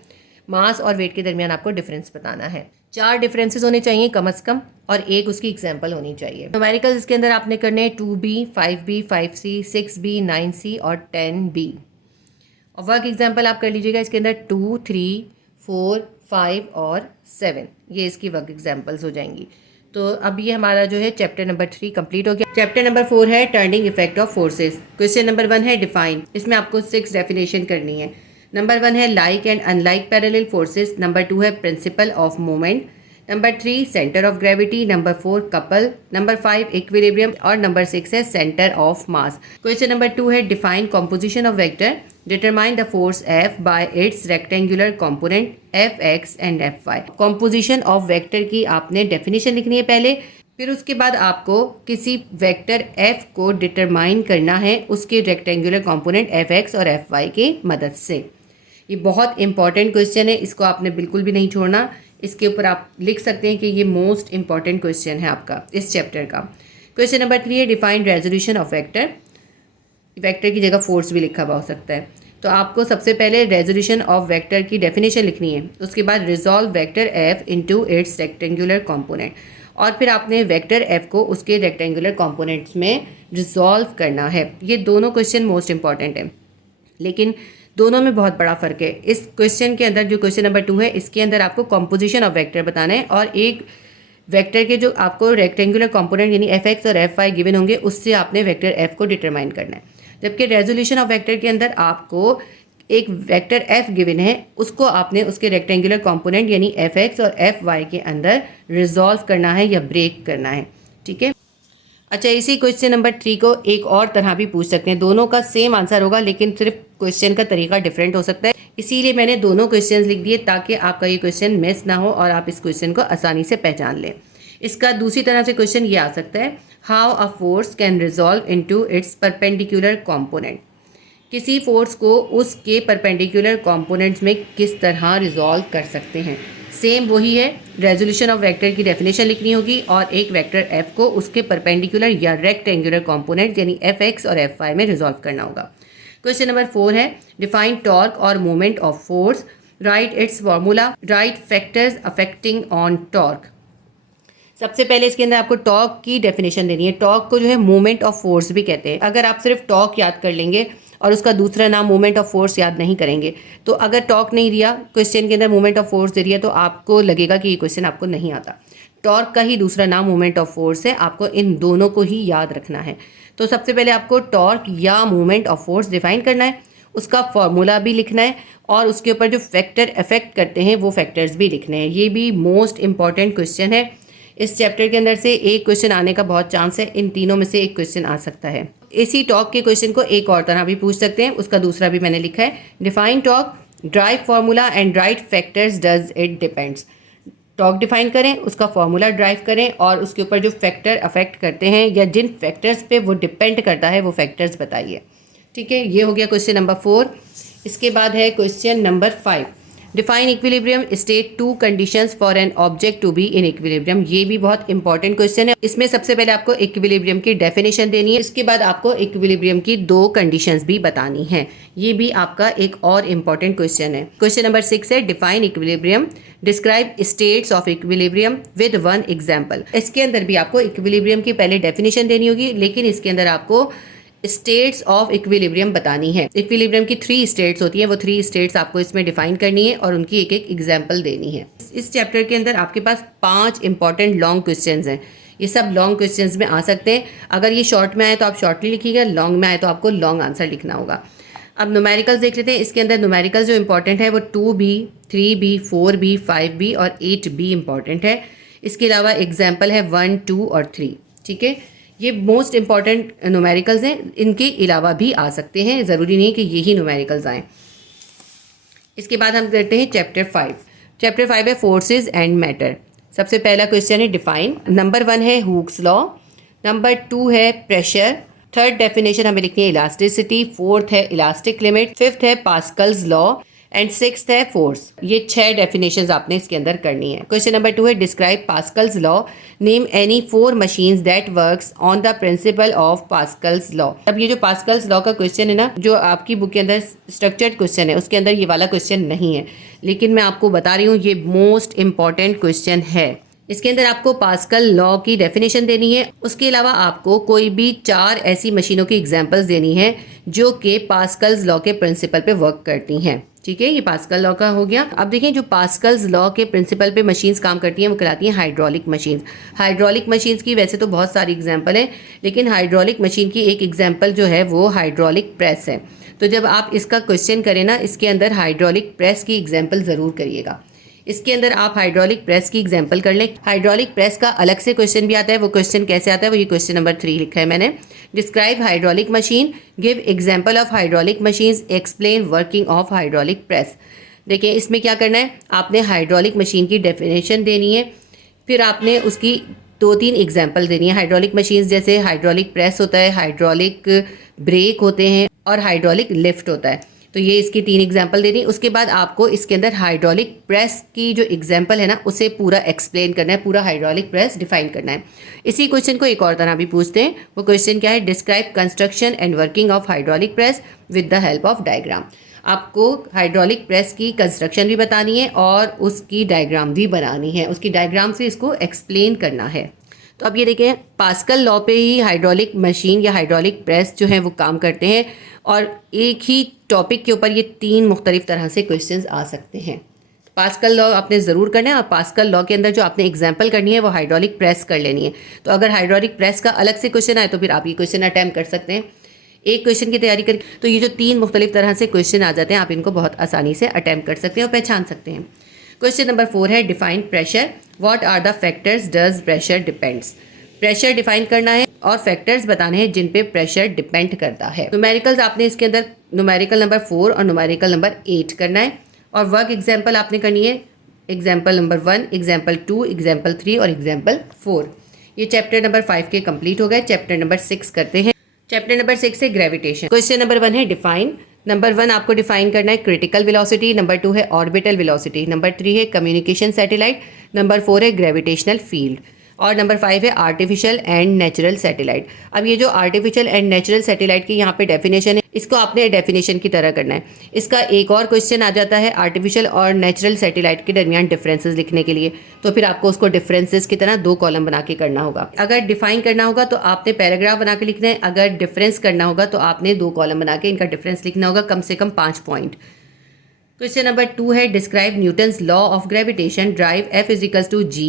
मास और वेट के दरमियान आपको डिफरेंस बताना है। 4 डिफरेंसेस होने चाहिए कम अज़ कम और एक उसकी एग्जाम्पल होनी चाहिए। न्यूमेरिकल्स इसके अंदर आपने करने हैं 2B, 5B, 5C, 6B, 9C और 10B। और वर्क एग्जाम्पल आप कर लीजिएगा इसके अंदर 2, 3, 4, 5 और 7, ये इसकी वर्क एग्जाम्पल्स हो जाएंगी। तो अब ये हमारा जो है चैप्टर नंबर 3 कंप्लीट हो गया। चैप्टर नंबर 4 है turning effect of forces. Question number 1 है डिफाइन, इसमें आपको 6 डेफिनेशन करनी है। नंबर 1 है like and unlike parallel forces. Number 2 है principle of moment. Number 3 centre of gravity, number 4 couple, number 5 equilibrium और नंबर 6 है centre of mass. Question number 2 है define composition of vector, determine the force F bye it's rectangular component Fx and Fy। Composition of vector की आपने डेफिनेशन लिखनी है पहले, फिर उसके बाद आपको किसी वेक्टर F को डिटरमाइन करना है उसके रेक्टेंगुलर कंपोनेंट Fx और Fy की मदद से। ये बहुत इंपॉर्टेंट क्वेश्चन है, इसको आपने बिल्कुल भी नहीं छोड़ना। इसके ऊपर आप लिख सकते हैं कि ये मोस्ट इंपॉर्टेंट क्वेश्चन है आपका इस चैप्टर का। क्वेश्चन नंबर 3 है define resolution of vector. Vector की जगह फोर्स भी लिखा हुआ हो सकता है। तो आपको सबसे पहले रेजोल्यूशन ऑफ वेक्टर की डेफिनेशन लिखनी है, उसके बाद resolve vector F into its rectangular component, और फिर आपने वेक्टर F को उसके रेक्टेंगुलर कंपोनेंट्स में रिजॉल्व करना है। ये दोनों क्वेश्चन मोस्ट इंपॉर्टेंट है, लेकिन दोनों में बहुत बड़ा फ़र्क है। इस क्वेश्चन के अंदर जो क्वेश्चन नंबर 2 है, इसके अंदर आपको कॉम्पोजिशन ऑफ वेक्टर बताना है और एक वेक्टर के जो आपको रेक्टेंगुलर कंपोनेंट यानी Fx और Fy गिवन होंगे उससे आपने वेक्टर F को डिटरमाइन करना है। जबकि रेजोल्यूशन ऑफ वेक्टर के अंदर आपको एक वेक्टर F गिवन है, उसको आपने उसके रेक्टेंगुलर कंपोनेंट यानी Fx और Fy के अंदर रिजॉल्व करना है या ब्रेक करना है। ठीक है। अच्छा, इसी क्वेश्चन नंबर 3 को एक और तरह भी पूछ सकते हैं। दोनों का सेम आंसर होगा लेकिन सिर्फ क्वेश्चन का तरीका डिफरेंट हो सकता है, इसीलिए मैंने दोनों क्वेश्चंस लिख दिए ताकि आपका ये क्वेश्चन मिस ना हो और आप इस क्वेश्चन को आसानी से पहचान लें। इसका दूसरी तरह से क्वेश्चन ये आ सकता है, how a force can resolve into its perpendicular component. किसी फोर्स को उसके परपेंडिकुलर कंपोनेंट्स में किस तरह रिजॉल्व कर सकते हैं। सेम वही है, रेजोल्यूशन ऑफ वेक्टर की डेफिनेशन लिखनी होगी और एक वेक्टर F को उसके परपेंडिकुलर या रेक्टेंगुलर कंपोनेंट यानी Fx और Fy में रिजॉल्व करना होगा। क्वेश्चन नंबर 4 है डिफाइन टॉर्क और moment of force, right it's formula, right factors affecting on torque. सबसे पहले इसके अंदर आपको टॉर्क की डेफिनेशन देनी है। टॉर्क को जो है मोमेंट ऑफ फोर्स भी कहते हैं। अगर आप सिर्फ टॉर्क याद कर लेंगे और उसका दूसरा नाम मोमेंट ऑफ फोर्स याद नहीं करेंगे, तो अगर टॉर्क नहीं दिया क्वेश्चन के अंदर, मोमेंट ऑफ फोर्स दे दिया, तो आपको लगेगा कि ये क्वेश्चन आपको नहीं आता। टॉर्क का ही दूसरा नाम मोमेंट ऑफ फोर्स है, आपको इन दोनों को ही याद रखना है। तो सबसे पहले आपको टॉर्क या मोमेंट ऑफ फोर्स डिफाइन करना है, उसका फॉर्मूला भी लिखना है और उसके ऊपर जो फैक्टर अफेक्ट करते हैं वो फैक्टर्स भी लिखने हैं। ये भी मोस्ट इंपॉर्टेंट क्वेश्चन है। इस चैप्टर के अंदर से एक क्वेश्चन आने का बहुत चांस है, इन तीनों में से एक क्वेश्चन आ सकता है। इसी टॉर्क के क्वेश्चन को एक और तरह भी पूछ सकते हैं, उसका दूसरा भी मैंने लिखा है, define torque, drive formula and right factors does it depends. Torque define करें, उसका फॉर्मूला ड्राइव करें और उसके ऊपर जो फैक्टर अफेक्ट करते हैं या जिन फैक्टर्स पे वो डिपेंड करता है वो फैक्टर्स बताइए। ठीक है, ये हो गया क्वेश्चन नंबर 4। इसके बाद है question number 5, define equilibrium, state 2 conditions for an object to be in equilibrium. ये भी बहुत इंपॉर्टेंट क्वेश्चन है। इसमें सबसे पहले आपको इक्विलिब्रियम की डेफिनेशन देनी है, इसके बाद आपको इक्विलिब्रियम की 2 कंडीशंस भी बतानी है। ये भी आपका एक और इम्पॉर्टेंट क्वेश्चन है। क्वेश्चन नंबर 6 है define equilibrium, describe states of equilibrium with 1 example. इसके अंदर भी आपको इक्विलिब्रियम की पहले डेफिनेशन देनी होगी, लेकिन इसके अंदर आपको स्टेट्स ऑफ इक्विलिब्रियम बतानी है। इक्विलिब्रियम की 3 स्टेट्स होती हैं, वो 3 स्टेट्स आपको इसमें डिफाइन करनी है और उनकी एक एक एग्जाम्पल देनी है। इस चैप्टर के अंदर आपके पास 5 इंपॉर्टेंट लॉन्ग क्वेश्चंस हैं। ये सब लॉन्ग क्वेश्चंस में आ सकते हैं। अगर ये शॉर्ट में आए तो आप शॉर्टली लिखिएगा, लॉन्ग में आए तो आपको लॉन्ग आंसर लिखना होगा। अब न्यूमेरिकल्स देख लेते हैं। इसके अंदर न्यूमेरिकल्स जो इंपॉर्टेंट है वो 2b, 3b, 4b, 5b और 8b इंपॉर्टेंट है। इसके अलावा एग्जाम्पल है 1, 2 और 3। ठीक है, ये मोस्ट इंपॉर्टेंट न्यूमेरिकल्स हैं। इनके अलावा भी आ सकते हैं, ज़रूरी नहीं कि यही न्यूमेरिकल्स आएँ। इसके बाद हम करते हैं चैप्टर 5। चैप्टर 5 है फोर्सेस एंड मैटर। सबसे पहला क्वेश्चन है डिफाइन। नंबर 1 है हुक्स लॉ, नंबर 2 है प्रेशर, थर्ड डेफिनेशन हमें लिखनी है इलास्टिसिटी, फोर्थ है इलास्टिक लिमिट, फिफ्थ है पास्कल्स लॉ एंड सिक्स्थ है फोर्स। ये 6 डेफिनेशंस आपने इसके अंदर करनी है। क्वेश्चन नंबर 2 है describe Pascal's law, name any 4 machines that works on the principle of Pascal's law. अब ये जो पास्कल्स लॉ का क्वेश्चन है ना, जो आपकी बुक के अंदर स्ट्रक्चर्ड क्वेश्चन है, उसके अंदर ये वाला क्वेश्चन नहीं है, लेकिन मैं आपको बता रही हूँ ये मोस्ट इंपॉर्टेंट क्वेश्चन है। इसके अंदर आपको पास्कल लॉ की डेफिनेशन देनी है, उसके अलावा आपको कोई भी 4 ऐसी मशीनों की एग्जांपल्स देनी है जो कि पास्कल्स लॉ के प्रिंसिपल पे वर्क करती हैं। ठीक है, ये पास्कल लॉ का हो गया। अब देखिए, जो पास्कल्स लॉ के प्रिंसिपल पे मशीन्स काम करती हैं वो कहलाती हैं हाइड्रोलिक मशीन्स। हाइड्रोलिक मशीन्स की वैसे तो बहुत सारी एग्जांपल है, लेकिन हाइड्रोलिक मशीन की एक एग्जांपल जो है वो हाइड्रोलिक प्रेस है। तो जब आप इसका क्वेश्चन करें ना, इसके अंदर हाइड्रोलिक प्रेस की एग्जांपल ज़रूर करिएगा। इसके अंदर आप हाइड्रोलिक प्रेस की एग्जांपल कर लें। हाइड्रोलिक प्रेस का अलग से क्वेश्चन भी आता है, वो क्वेश्चन कैसे आता है, वो ये क्वेश्चन नंबर 3 लिखा है मैंने। Describe hydraulic machine, give example of hydraulic machines, explain working of hydraulic press. देखिए इसमें क्या करना है, आपने हाइड्रोलिक मशीन की डेफिनेशन देनी है, फिर आपने उसकी 2-3 एग्जाम्पल देनी है। हाइड्रोलिक मशीन्स जैसे हाइड्रोलिक प्रेस होता है, हाइड्रोलिक ब्रेक होते हैं और हाइड्रोलिक लिफ्ट होता है। तो ये इसकी 3 एग्जाम्पल देनी। उसके बाद आपको इसके अंदर हाइड्रोलिक प्रेस की जो एग्जाम्पल है ना, उसे पूरा एक्सप्लेन करना है, पूरा हाइड्रोलिक प्रेस डिफाइन करना है। इसी क्वेश्चन को एक और तरह भी पूछते हैं। वो क्वेश्चन क्या है, describe construction and working of hydraulic press with the help of diagram. आपको हाइड्रोलिक प्रेस की कंस्ट्रक्शन भी बतानी है और उसकी डायग्राम भी बनानी है, उसकी डायग्राम से इसको एक्सप्लेन करना है। तो अब ये देखें, पास्कल लॉ पे ही हाइड्रोलिक मशीन या हाइड्रोलिक प्रेस जो है वो काम करते हैं और एक ही टॉपिक के ऊपर ये 3 मुख्तलिफ तरह से क्वेश्चंस आ सकते हैं। पास्कल लॉ आपने ज़रूर करना है और पास्कल लॉ के अंदर जो आपने एग्जाम्पल करनी है वो हाइड्रोलिक प्रेस कर लेनी है। तो अगर हाइड्रोलिक प्रेस का अलग से क्वेश्चन आए तो फिर आप ये क्वेश्चन अटैम्प्ट कर सकते हैं। एक क्वेश्चन की तैयारी करें तो ये जो 3 मुख्तलिफ तरह से क्वेश्चन आ जाते हैं, आप इनको बहुत आसानी से अटैम्प्ट कर सकते हैं और पहचान सकते हैं। क्वेश्चन नंबर 4 है, define pressure, what are the factors does pressure depends. Pressure define करना है और फैक्टर्स बताने हैं जिन पे प्रेशर डिपेंड करता है। न्यूमेरिकल्स आपने इसके अंदर न्यूमेरिकल नंबर 4 और न्यूमेरिकल नंबर 8 करना है और वर्क एग्जाम्पल आपने करनी है एग्जाम्पल नंबर 1, एग्जाम्पल 2, एग्जाम्पल 3 और एग्जाम्पल 4। ये चैप्टर नंबर 5 के कंप्लीट हो गए। चैप्टर नंबर 6 करते हैं। चैप्टर नंबर 6 है ग्रेविटेशन। क्वेश्चन नंबर 1 है डिफाइन। नंबर 1 आपको डिफाइन करना है क्रिटिकल वेलोसिटी, नंबर 2 है ऑर्बिटल वेलोसिटी, नंबर 3 है कम्युनिकेशन सैटेलाइट, नंबर 4 है ग्रेविटेशनल फील्ड और नंबर 5 है आर्टिफिशियल एंड नेचुरल सैटेलाइट। अब ये जो आर्टिफिशियल एंड नेचुरल सैटेलाइट की यहाँ पे डेफिनेशन है, इसको आपने डेफिनेशन की तरह करना है। इसका एक और क्वेश्चन आ जाता है आर्टिफिशियल और नेचुरल सैटेलाइट के दरमियान डिफरेंसेस लिखने के लिए, तो फिर आपको उसको डिफरेंसेस की तरह 2 कॉलम बना के करना होगा। अगर डिफाइन करना होगा तो आपने पैराग्राफ बना के लिखना है, अगर डिफरेंस करना होगा तो आपने 2 कॉलम बना के इनका डिफरेंस लिखना होगा, कम से कम 5 पॉइंट। क्वेश्चन नंबर 2 है describe Newton's law of gravitation, derive F equals to G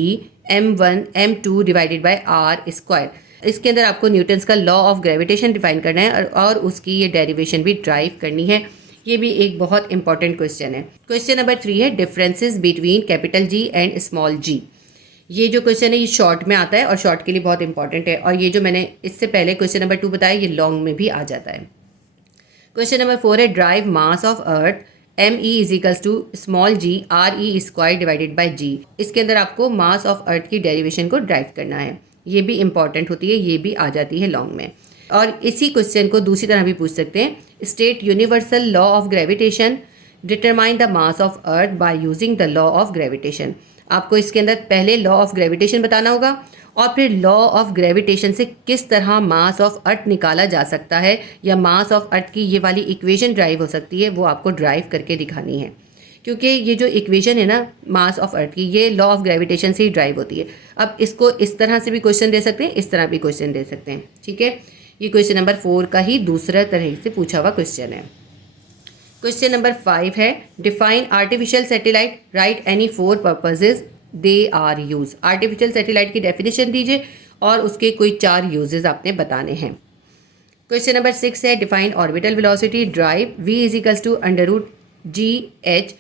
m1 m2 divided by r square. इसके अंदर आपको न्यूटन्स का लॉ ऑफ ग्रेविटेशन डिफाइन करना है और उसकी ये डेरिवेशन भी ड्राइव करनी है। ये भी एक बहुत इंपॉर्टेंट क्वेश्चन है। क्वेश्चन नंबर 3 है differences between capital G and small g। ये जो क्वेश्चन है ये शॉर्ट में आता है और शॉर्ट के लिए बहुत इंपॉर्टेंट है, और ये जो मैंने इससे पहले क्वेश्चन नंबर 2 बताया ये लॉन्ग में भी आ जाता है। क्वेश्चन नंबर 4 है derive mass of earth ME equals to small g RE square divided by g। इसके अंदर आपको मास ऑफ अर्थ की डेरिवेशन को ड्राइव करना है। ये भी इंपॉर्टेंट होती है, ये भी आ जाती है लॉन्ग में। और इसी क्वेश्चन को दूसरी तरह भी पूछ सकते हैं, state universal law of gravitation, determine the mass of earth by using the law of gravitation. आपको इसके अंदर पहले लॉ ऑफ ग्रेविटेशन बताना होगा और फिर लॉ ऑफ ग्रेविटेशन से किस तरह मास ऑफ अर्थ निकाला जा सकता है या मास ऑफ अर्थ की ये वाली इक्वेशन ड्राइव हो सकती है, वो आपको ड्राइव करके दिखानी है। क्योंकि ये जो इक्वेशन है ना मास ऑफ अर्थ की, ये लॉ ऑफ ग्रेविटेशन से ही ड्राइव होती है। अब इसको इस तरह से भी क्वेश्चन दे सकते हैं, इस तरह भी क्वेश्चन दे सकते हैं। ठीक है, ये क्वेश्चन नंबर 4 का ही दूसरा तरह से पूछा हुआ क्वेश्चन है। क्वेश्चन नंबर 5 है define artificial satellite, write any 4 purposes they are use. Artificial satellite की डेफिनेशन दीजिए और उसके कोई 4 यूजेस आपने बताने हैं। क्वेश्चन नंबर 6 है define orbital velocity, derive V equals to √GH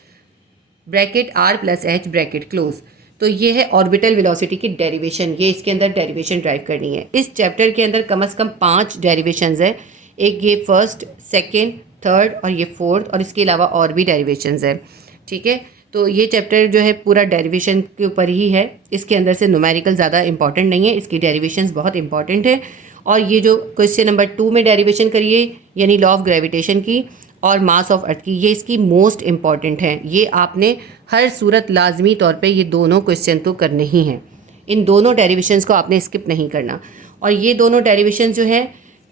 bracket R plus H bracket close. तो ये है ऑर्बिटल वेलोसिटी की डेरिवेशन, ये इसके अंदर डेरिवेशन ड्राइव करनी है। इस चैप्टर के अंदर कम से कम 5 डेरिवेशंस है, एक ये फर्स्ट, सेकेंड, थर्ड और ये फोर्थ, और इसके अलावा और भी डेरिवेशंस है। ठीक है, तो ये चैप्टर जो है पूरा डेरिवेशन के ऊपर ही है। इसके अंदर से न्यूमेरिकल ज़्यादा इंपॉर्टेंट नहीं है, इसकी डेरिवेशंस बहुत इंपॉर्टेंट है। और ये जो क्वेश्चन नंबर 2 में डेरिवेशन करिए यानी लॉ ऑफ ग्रेविटेशन की और मास ऑफ अर्थ की, ये इसकी मोस्ट इम्पॉर्टेंट है। ये आपने हर सूरत लाजमी तौर पे ये दोनों क्वेश्चन तो करने ही हैं। इन दोनों डेरिवेशंस को आपने स्किप नहीं करना। और ये दोनों डेरिवेशन जो है,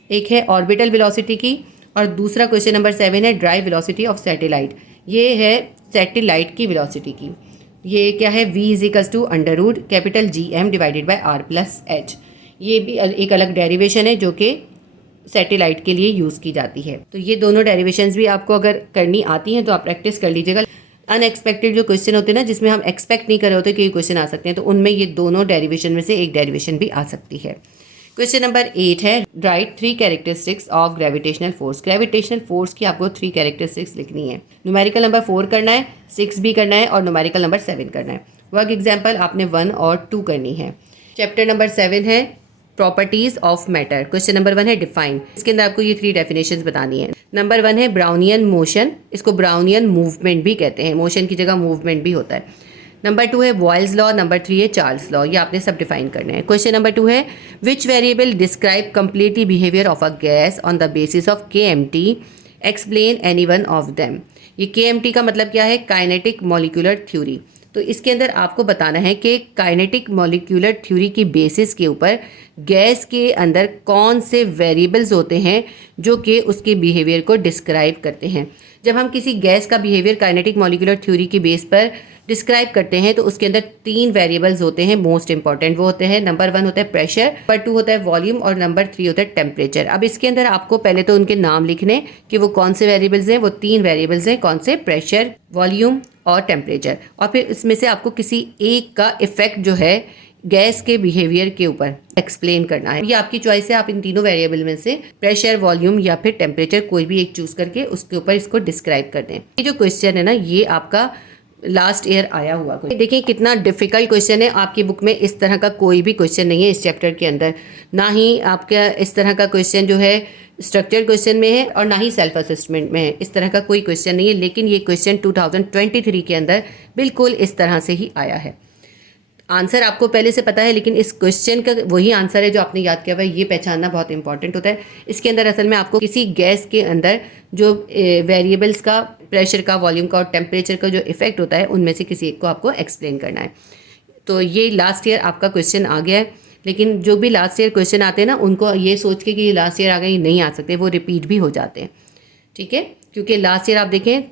एक है ऑर्बिटल वेलोसिटी की और दूसरा क्वेश्चन नंबर 7 है ड्राइव वेलोसिटी ऑफ सैटेलाइट। ये है सैटेलाइट की वेलोसिटी की। ये क्या है, V equals to √GM divided by R plus H। ये भी एक अलग डेरिवेशन है जो कि सैटेलाइट के लिए यूज़ की जाती है। तो ये दोनों डेरिवेशंस भी आपको अगर करनी आती हैं तो आप प्रैक्टिस कर लीजिएगा। अनएक्सपेक्टेड जो क्वेश्चन होते हैं ना, जिसमें हम एक्सपेक्ट नहीं कर रहे होते कि ये क्वेश्चन आ सकते हैं, तो उनमें ये दोनों डेरिवेशन में से एक डेरिवेशन भी आ सकती है। क्वेश्चन नंबर 8 है right 3 characteristics of gravitational force. Gravitational force की आपको 3 कैरेक्टरिस्टिक्स लिखनी है। न्यूमेरिकल नंबर 4 करना है, 6 भी करना है और न्यूमेरिकल नंबर 7 करना है। वर्क एग्जाम्पल आपने 1 और 2 करनी है। चैप्टर नंबर 7 है properties of matter. Question number 1 है डिफाइन। इसके अंदर आपको ये 3 डेफिनेशंस बतानी है। नंबर 1 है ब्राउनियन मोशन, इसको ब्राउनियन मूवमेंट भी कहते हैं, मोशन की जगह मूवमेंट भी होता है। नंबर 2 है बॉयल्स लॉ, नंबर 3 है चार्ल्स लॉ। ये आपने सब डिफाइन करने हैं। क्वेश्चन नंबर 2 है which variable describe completely behaviour of a gas on the basis of KMT, explain any one of them. ये KMT का मतलब क्या है? Kinetic molecular theory. तो इसके अंदर आपको बताना है कि काइनेटिक मॉलिक्यूलर थ्योरी की बेसिस के ऊपर गैस के अंदर कौन से वेरिएबल्स होते हैं जो कि उसके बिहेवियर को डिस्क्राइब करते हैं। जब हम किसी गैस का बिहेवियर काइनेटिक मॉलिक्यूलर थ्योरी की बेस पर डिस्क्राइब करते हैं तो उसके अंदर 3 वेरिएबल्स होते हैं मोस्ट इंपॉर्टेंट। वो होते हैं नंबर 1 होता है प्रेशर, नंबर 2 होता है वॉल्यूम और नंबर 3 होता है टेम्परेचर। अब इसके अंदर आपको पहले तो उनके नाम लिखने कि वो कौन से वेरिएबल्स हैं। वो 3 वेरिएबल्स हैं, कौन से? प्रेशर, वॉल्यूम और टेम्परेचर। और फिर इसमें से आपको किसी एक का इफेक्ट जो है गैस के बिहेवियर के ऊपर एक्सप्लेन करना है। ये आपकी चॉइस है, आप इन तीनों वेरिएबल में से प्रेशर, वॉल्यूम या फिर टेम्परेचर कोई भी एक चूज करके उसके ऊपर इसको डिस्क्राइब कर दें। ये जो क्वेश्चन है ना, ये आपका लास्ट ईयर आया हुआ। देखिए कितना डिफिकल्ट क्वेश्चन है। आपकी बुक में इस तरह का कोई भी क्वेश्चन नहीं है इस चैप्टर के अंदर। ना ही आपका इस तरह का क्वेश्चन जो है स्ट्रक्चर्ड क्वेश्चन में है और ना ही सेल्फ असेसमेंट में है। इस तरह का कोई क्वेश्चन नहीं है, लेकिन ये क्वेश्चन 2023 के अंदर बिल्कुल इस तरह से ही आया है। आंसर आपको पहले से पता है, लेकिन इस क्वेश्चन का वही आंसर है जो आपने याद किया हुआ है। ये पहचानना बहुत इंपॉर्टेंट होता है। इसके अंदर असल में आपको किसी गैस के अंदर जो वेरिएबल्स का, प्रेशर का, वॉल्यूम का और टेम्परेचर का जो इफेक्ट होता है उनमें से किसी एक को आपको एक्सप्लेन करना है। तो ये लास्ट ईयर आपका क्वेश्चन आ गया है, लेकिन जो भी लास्ट ईयर क्वेश्चन आते हैं ना, उनको ये सोच के कि ये लास्ट ईयर आ गए, नहीं आ सकते, वो रिपीट भी हो जाते हैं। ठीक है, क्योंकि लास्ट ईयर आप देखें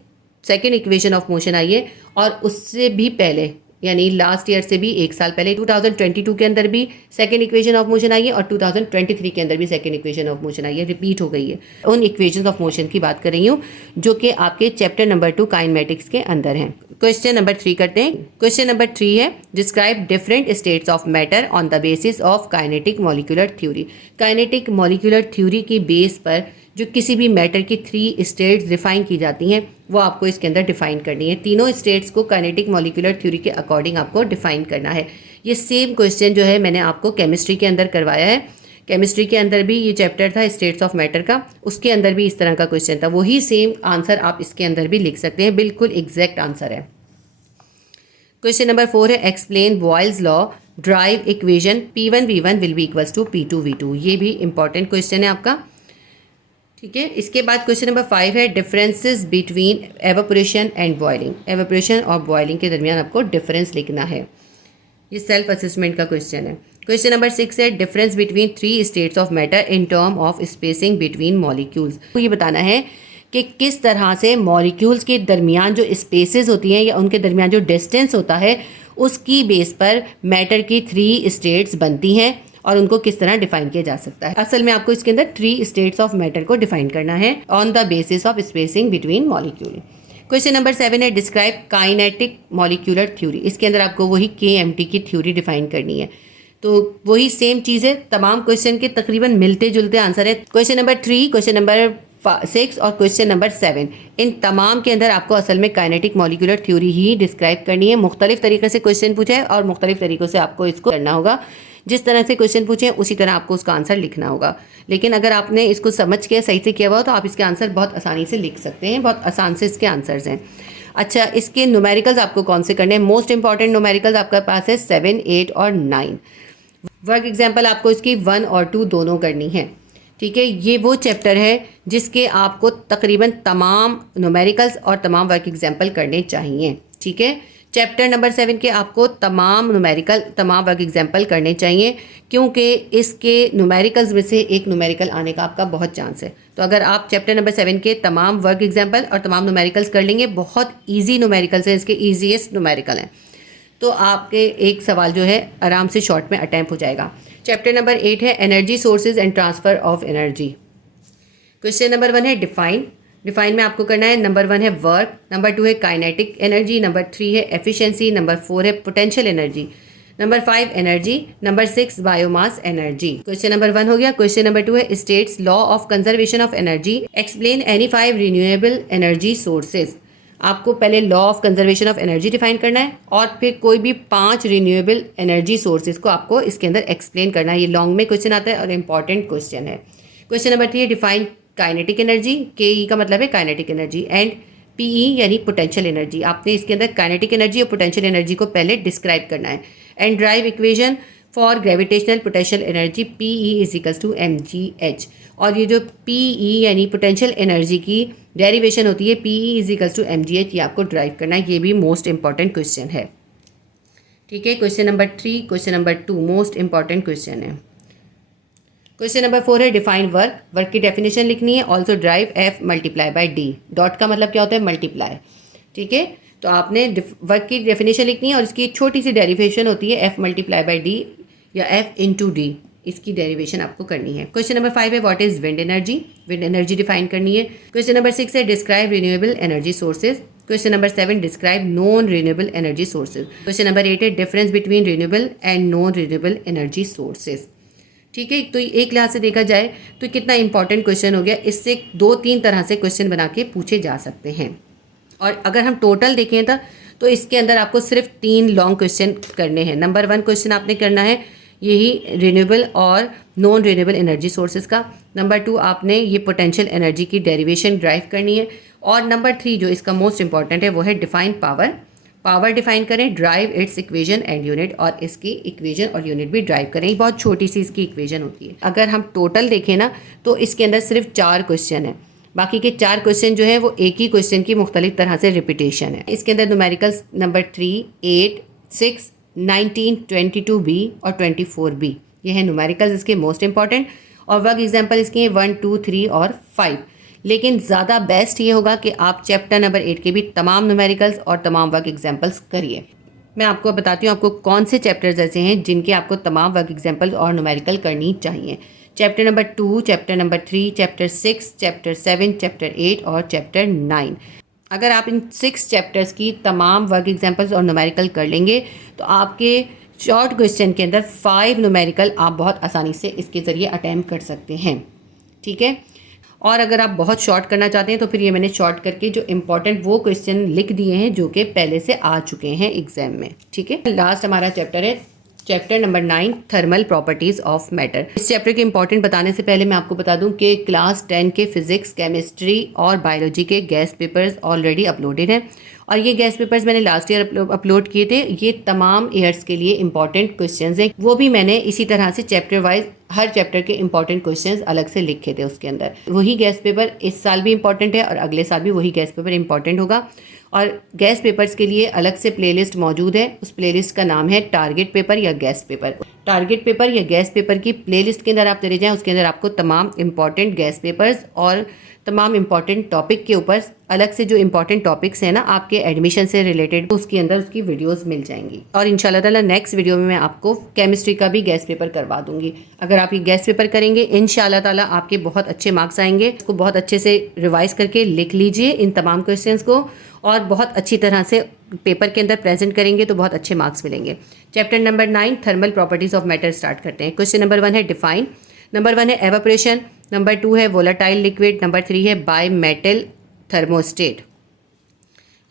सेकेंड इक्वेशन ऑफ मोशन आई है और उससे भी पहले यानी लास्ट ईयर से भी एक साल पहले 2022 के अंदर भी सेकेंड इक्वेशन ऑफ मोशन आई है और 2023 के अंदर भी सेकेंड इक्वेशन ऑफ मोशन आई है, रिपीट हो गई है। उन इक्वेशंस ऑफ मोशन की बात कर रही हूँ जो कि आपके चैप्टर नंबर 2 काइनेमेटिक्स के अंदर हैं। क्वेश्चन नंबर 3 करते हैं। क्वेश्चन नंबर 3 है describe different states of matter on the basis of kinetic molecular theory. Kinetic molecular theory की बेस पर जो किसी भी मैटर की 3 स्टेट्स डिफाइन की जाती हैं वो आपको इसके अंदर डिफाइन करनी है। तीनों स्टेट्स को काइनेटिक मॉलिक्यूलर थ्योरी के अकॉर्डिंग आपको डिफाइन करना है। ये सेम क्वेश्चन जो है मैंने आपको केमिस्ट्री के अंदर करवाया है। केमिस्ट्री के अंदर भी ये चैप्टर था स्टेट्स ऑफ मैटर का, उसके अंदर भी इस तरह का क्वेश्चन था। वही सेम आंसर आप इसके अंदर भी लिख सकते हैं, बिल्कुल एग्जैक्ट आंसर है। क्वेश्चन नंबर 4 है explain Boyle's law, derive equation P1V1 will be equals to P2V2। ये भी इंपॉर्टेंट क्वेश्चन है आपका। ठीक है, इसके बाद क्वेश्चन नंबर 5 है differences between evaporation and boiling. Evaporation और बॉइलिंग के दरमियान आपको डिफरेंस लिखना है। ये सेल्फ असेसमेंट का क्वेश्चन है। क्वेश्चन नंबर 6 है difference between 3 states of matter in term of spacing between molecules. तो ये बताना है कि किस तरह से मॉलिक्यूल्स के दरमियान जो स्पेसेस होती हैं या उनके दरमियान जो डिस्टेंस होता है उसकी बेस पर मैटर की 3 स्टेट्स बनती हैं और उनको किस तरह डिफाइन किया जा सकता है। असल में आपको इसके अंदर 3 स्टेट्स ऑफ मैटर को डिफाइन करना है on the basis of spacing between molecule. Question number 7 है डिस्क्राइब काइनेटिक मॉलिक्यूलर थ्योरी। इसके अंदर आपको वही KMT की थ्योरी डिफाइन करनी है। तो वही सेम चीज़ है, तमाम क्वेश्चन के तकरीबन मिलते जुलते आंसर है। क्वेश्चन नंबर 3, क्वेश्चन नंबर 6 और क्वेश्चन नंबर 7, इन तमाम के अंदर आपको असल में काइनेटिक मॉलिक्यूलर थ्योरी ही डिस्क्राइब करनी है। मुख्तलिफ तरीके से क्वेश्चन पूछा है और मुख्तलिफ तरीक़ों से आपको इसको करना होगा। जिस तरह से क्वेश्चन पूछे उसी तरह आपको उसका आंसर लिखना होगा। लेकिन अगर आपने इसको समझ के सही से किया हुआ तो आप इसके आंसर बहुत आसानी से लिख सकते हैं। बहुत आसान से इसके आंसर्स हैं। अच्छा, इसके न्यूमेरिकल्स आपको कौन से करने हैं? मोस्ट इंपॉर्टेंट न्यूमेरिकल्स आपके पास है 7, 8 और 9। वर्क एग्जाम्पल आपको इसकी 1 और 2 दोनों करनी है। ठीक है, ये वो चैप्टर है जिसके आपको तकरीबन तमाम न्यूमेरिकल्स और तमाम वर्क एग्जाम्पल करने चाहिए। ठीक है, चैप्टर नंबर 7 के आपको तमाम न्यूमेरिकल, तमाम वर्क एग्जाम्पल करने चाहिए क्योंकि इसके न्यूमेरिकल्स में से एक न्यूमेरिकल आने का आपका बहुत चांस है। तो अगर आप चैप्टर नंबर 7 के तमाम वर्क एग्जाम्पल और तमाम न्यूमेरिकल्स कर लेंगे, बहुत ईजी न्यूमेरिकल्स हैं, इसके ईजीएस्ट न्यूमेरिकल हैं, तो आपके एक सवाल जो है आराम से शॉर्ट में अटैम्प्ट हो जाएगा। चैप्टर नंबर 8 है energy sources and transfer of energy. Question number 1 है डिफाइन। डिफाइन में आपको करना है नंबर 1 है वर्क, नंबर 2 है काइनेटिक एनर्जी, नंबर 3 है एफिशिएंसी, नंबर 4 है potential energy, number 5 energy, number 6 biomass energy. Question number 1 हो गया। क्वेश्चन नंबर 2 है states law of conservation of energy, explain any 5 renewable energy sources. आपको पहले law of conservation of energy define करना है और फिर कोई भी 5 रिन्यूएबल एनर्जी सोर्सेज को आपको इसके अंदर एक्सप्लेन करना है। ये लॉन्ग में क्वेश्चन आता है और इंपॉर्टेंट क्वेश्चन है। क्वेश्चन नंबर 3 है डिफाइन काइनेटिक एनर्जी, के ई का मतलब है kinetic energy, and P E यानी पोटेंशियल एनर्जी। आपने इसके अंदर काइनेटिक एनर्जी और पोटेंशियल एनर्जी को पहले डिस्क्राइब करना है। And derive equation for gravitational potential energy P E is equals to M G H. और ये जो पी ई यानी पोटेंशियल एनर्जी की डेरिवेशन होती है P E is equals to M G H, ये आपको ड्राइव करना है। ये भी मोस्ट इंपॉर्टेंट क्वेश्चन है। ठीक है, question number 3, question number 2 most important question है। क्वेश्चन नंबर 4 है डिफाइन वर्क, वर्क की डेफिनेशन लिखनी है। Also drive F multiply by D. Dot का मतलब क्या होता है? मल्टीप्लाई। ठीक है, तो आपने वर्क की डेफिनेशन लिखनी है और इसकी छोटी सी डेरिवेशन होती है एफ मल्टीप्लाई बाय डी या एफ इंटू डी, इसकी डेरिवेशन आपको करनी है। क्वेश्चन नंबर 5 है what is wind energy, wind energy define करनी है। क्वेश्चन नंबर 6 है describe renewable energy sources. Question number 7 describe non renewable energy sources. Question number 8 है difference between renewable and non renewable energy sources. ठीक है, तो एक लिहाज से देखा जाए तो कितना इंपॉर्टेंट क्वेश्चन हो गया। इससे 2-3 तरह से क्वेश्चन बना के पूछे जा सकते हैं। और अगर हम टोटल देखें तो इसके अंदर आपको सिर्फ 3 लॉन्ग क्वेश्चन करने हैं। नंबर 1 क्वेश्चन आपने करना है यही रिन्यूएबल और नॉन रिन्यूएबल एनर्जी सोर्सेज का। नंबर 2 आपने ये पोटेंशियल एनर्जी की डेरिवेशन ड्राइव करनी है। और नंबर 3 जो इसका मोस्ट इंपॉर्टेंट है वो है डिफाइन पावर, पावर डिफाइन करें, drive it's equation and unit, और इसकी इक्वेशन और यूनिट भी ड्राइव करें। बहुत छोटी सी इसकी इक्वेशन होती है। अगर हम टोटल देखें ना तो इसके अंदर सिर्फ 4 क्वेश्चन है, बाकी के 4 क्वेश्चन जो है वो एक ही क्वेश्चन की मुख्तलिफ तरह से रिपीटेशन है। इसके अंदर न्यूमेरिकल्स नंबर 3, 8, 6, 19, 22B और 24B ये है न्यूमेरिकल्स इसके मोस्ट इंपॉर्टेंट। और वर्क एग्जाम्पल इसके हैं 1, 2, 3 और 5। लेकिन ज़्यादा बेस्ट ये होगा कि आप चैप्टर नंबर 8 के भी तमाम न्यूमेरिकल्स और तमाम वर्क एग्जाम्पल्स करिए। मैं आपको बताती हूँ आपको कौन से चैप्टर्स ऐसे हैं जिनके आपको तमाम वर्क एग्जाम्पल्स और न्यूमेरिकल करनी चाहिए। Chapter number 2, chapter number 3, chapter 6, chapter 7, chapter 8 और चैप्टर 9। अगर आप इन 6 चैप्टर्स की तमाम वर्क एग्जाम्पल्स और न्यूमेरिकल कर लेंगे तो आपके शॉर्ट क्वेश्चन के अंदर 5 न्यूमेरिकल आप बहुत आसानी से इसके ज़रिए अटैम्प्ट कर सकते हैं। ठीक है, और अगर आप बहुत शॉर्ट करना चाहते हैं तो फिर ये मैंने शॉर्ट करके जो इंपॉर्टेंट वो क्वेश्चन लिख दिए हैं जो कि पहले से आ चुके हैं एग्जाम में। ठीक है, लास्ट हमारा चैप्टर है chapter number 9 thermal properties of matter. इस चैप्टर के इंपॉर्टेंट बताने से पहले मैं आपको बता दूं कि क्लास 10 के फिजिक्स, केमिस्ट्री और बायोलॉजी के गेस्ट पेपर्स ऑलरेडी अपलोडेड हैं और ये गेस्ट पेपर्स मैंने लास्ट ईयर अपलोड किए थे। ये तमाम ईयर्स के लिए इंपॉर्टेंट क्वेश्चंस हैं, वो भी मैंने इसी तरह से चैप्टर वाइज हर चैप्टर के इंपॉर्टेंट क्वेश्चंस अलग से लिखे थे उसके अंदर। वही गेस्ट पेपर इस साल भी इंपॉर्टेंट है और अगले साल भी वही गेस्ट पेपर इंपॉर्टेंट होगा। और गेस्ट पेपर्स के लिए अलग से प्लेलिस्ट मौजूद है। उस प्लेलिस्ट का नाम है टारगेट पेपर या गेस्ट पेपर। टारगेट पेपर या गेस्ट पेपर की प्लेलिस्ट के अंदर आप चले जाएं, उसके अंदर आपको तमाम इंपॉर्टेंट गेस्ट पेपर्स और तमाम इंपॉर्टेंट टॉपिक के ऊपर अलग से जो इंपॉर्टेंट टॉपिक्स हैं ना आपके एडमिशन से रिलेटेड, उसके अंदर उसकी वीडियोस मिल जाएंगी। और इंशाल्लाह ताला नेक्स्ट वीडियो में मैं आपको केमिस्ट्री का भी गेस्ट पेपर करवा दूंगी। अगर आप ये गेस्ट पेपर करेंगे इंशाल्लाह ताला आपके बहुत अच्छे मार्क्स आएंगे। इसको बहुत अच्छे से रिवाइज करके लिख लीजिए इन तमाम क्वेश्चंस को और बहुत अच्छी तरह से पेपर के अंदर प्रेजेंट करेंगे तो बहुत अच्छे मार्क्स मिलेंगे। Chapter number 9 thermal properties of matter start करते हैं। क्वेश्चन नंबर 1 है डिफाइन, नंबर 1 है एवापोरेशन, नंबर 2 है वोलाटाइल लिक्विड, नंबर 3 है बाय मेटल थर्मोस्टेट।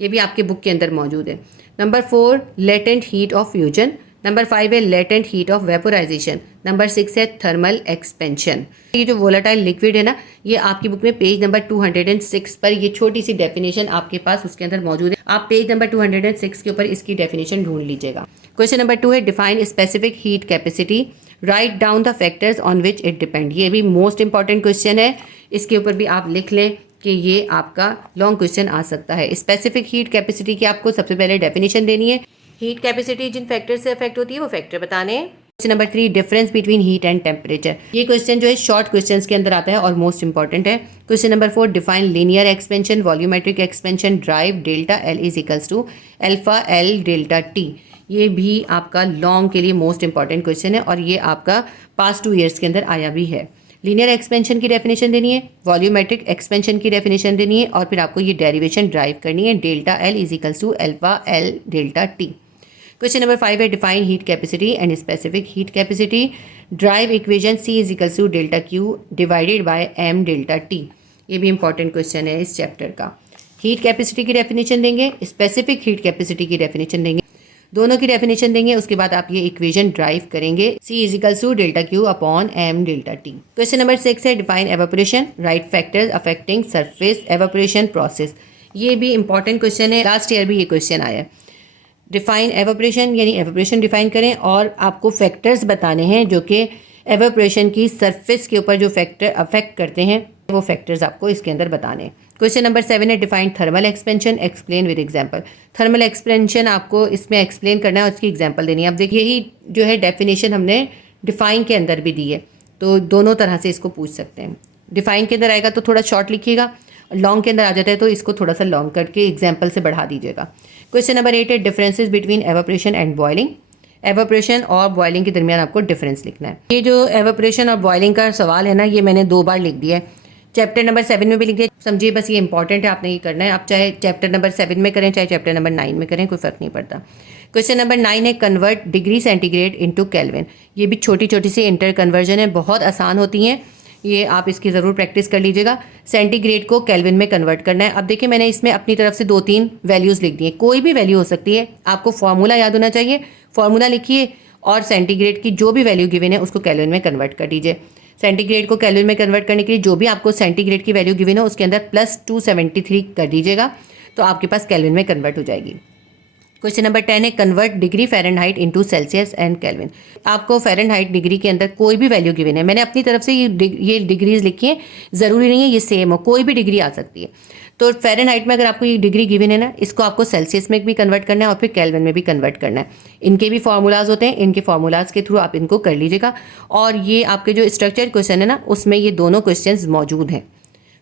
ये भी आपके बुक के अंदर मौजूद है। Number 4 latent heat of fusion, number 5 है latent heat of vaporisation, number 6 है थर्मल एक्सपेंशन। ये जो वोलाटाइल लिक्विड है ना, ये आपकी बुक में पेज नंबर 206 पर ये छोटी सी डेफिनेशन आपके पास उसके अंदर मौजूद है। आप पेज नंबर 206 के ऊपर इसकी डेफिनेशन ढूंढ लीजिएगा। क्वेश्चन नंबर 2 है define specific heat capacity, write down the factors on which it depend. ये भी मोस्ट इंपॉर्टेंट क्वेश्चन है, इसके ऊपर भी आप लिख लें कि ये आपका लॉन्ग क्वेश्चन आ सकता है। स्पेसिफिक हीट कैपेसिटी की आपको सबसे पहले डेफिनेशन देनी है। हीट कैपेसिटी जिन फैक्टर से अफेक्ट होती है वो फैक्टर बताने हैं। Question number 3 difference between heat and temperature. ये क्वेश्चन जो है शॉर्ट क्वेश्चंस के अंदर आता है और मोस्ट इंपॉर्टेंट है। Question number 4 define linear expansion, volumetric expansion, derive delta L is equals to alpha L delta T. ये भी आपका लॉन्ग के लिए मोस्ट इंपॉर्टेंट क्वेश्चन है और ये आपका पास्ट 2 ईयर्स के अंदर आया भी है। लीनियर एक्सपेंशन की डेफिनेशन देनी है, वॉल्यूमेट्रिक एक्सपेंशन की डेफिनेशन देनी है और फिर आपको ये डेरिवेशन ड्राइव करनी है। Delta L is equals to alpha L delta T. Question number 5 है define heat capacity and specific heat capacity, derive equation C is equals to delta Q divided by M delta T। ये भी इंपॉर्टेंट क्वेश्चन है इस चैप्टर का। हीट कैपेसिटी की डेफिनेशन देंगे, स्पेसिफिक हीट कैपेसिटी की डेफिनेशन देंगे, दोनों की डेफिनेशन देंगे। उसके बाद आप ये इक्वेशन ड्राइव करेंगे, C is equals to delta Q upon M delta T। Question number 6 है define evaporation, write factors affecting surface evaporation process. ये भी इंपॉर्टेंट क्वेश्चन है, लास्ट ईयर भी ये क्वेश्चन आया है। डिफाइन एवापोरेशन यानी एवापोरेशन डिफाइन करें और आपको फैक्टर्स बताने हैं जो कि एवापोरेशन की सरफेस के ऊपर जो फैक्टर अफेक्ट करते हैं, वो फैक्टर्स आपको इसके अंदर बताने हैं। क्वेश्चन नंबर 7 है define thermal expansion, explain with example. Thermal expansion आपको इसमें एक्सप्लेन करना है और उसकी एग्जांपल देनी है। अब देखिए यही जो है डेफिनेशन हमने डिफाइन के अंदर भी दी है, तो दोनों तरह से इसको पूछ सकते हैं। डिफाइन के अंदर आएगा तो थोड़ा शॉर्ट लिखिएगा, लॉन्ग के अंदर आ जाता है तो इसको थोड़ा सा लॉन्ग करके एग्जाम्पल से बढ़ा दीजिएगा। क्वेश्चन नंबर 8 है differences between evaporation and boiling. Evaporation और बॉइलिंग के दरमियान आपको डिफरेंस लिखना है। ये जो एवापोरेशन और बॉइलिंग का सवाल है ना, ये मैंने 2 बार लिख दिया है, चैप्टर नंबर 7 में भी लिख दिया। समझिए बस ये इंपॉर्टेंट है, आपने ये करना है। आप चाहे चैप्टर नंबर 7 में करें चाहे चैप्टर नंबर 9 में करें, कोई फ़र्क नहीं पड़ता। क्वेश्चन नंबर 9 है convert degree centigrade into kelvin. ये भी छोटी छोटी सी इंटर कन्वर्जन है, बहुत आसान होती हैं, ये आप इसकी ज़रूर प्रैक्टिस कर लीजिएगा। सेंटीग्रेड को केल्विन में कन्वर्ट करना है। अब देखिए मैंने इसमें अपनी तरफ से 2-3 वैल्यूज़ लिख दी हैं, कोई भी वैल्यू हो सकती है, आपको फॉर्मूला याद होना चाहिए। फॉर्मूला लिखिए और सेंटीग्रेड की जो भी वैल्यू गिवन है उसको केल्विन में कन्वर्ट कर दीजिए। सेंटीग्रेड को केल्विन में कन्वर्ट करने के लिए जो भी आपको सेंटीग्रेड की वैल्यू गिवन है उसके अंदर +273 कर दीजिएगा, तो आपके पास केल्विन में कन्वर्ट हो जाएगी। क्वेश्चन नंबर 10 है convert degree Fahrenheit into Celsius and kelvin. आपको फ़ारेनहाइट डिग्री के अंदर कोई भी वैल्यू गिवन है, मैंने अपनी तरफ से ये डिग्रीज लिखी है, ज़रूरी नहीं है ये सेम हो, कोई भी डिग्री आ सकती है। तो फ़ारेनहाइट में अगर आपको ये डिग्री गिवन है ना, इसको आपको सेल्सियस में भी कन्वर्ट करना है और फिर केल्विन में भी कन्वर्ट करना है। इनके भी फार्मूलाज होते हैं, इनके फार्मूलाज के थ्रू आप इनको कर लीजिएगा। और ये आपके जो स्ट्रक्चर क्वेश्चन है ना, उसमें ये दोनों क्वेश्चन मौजूद हैं।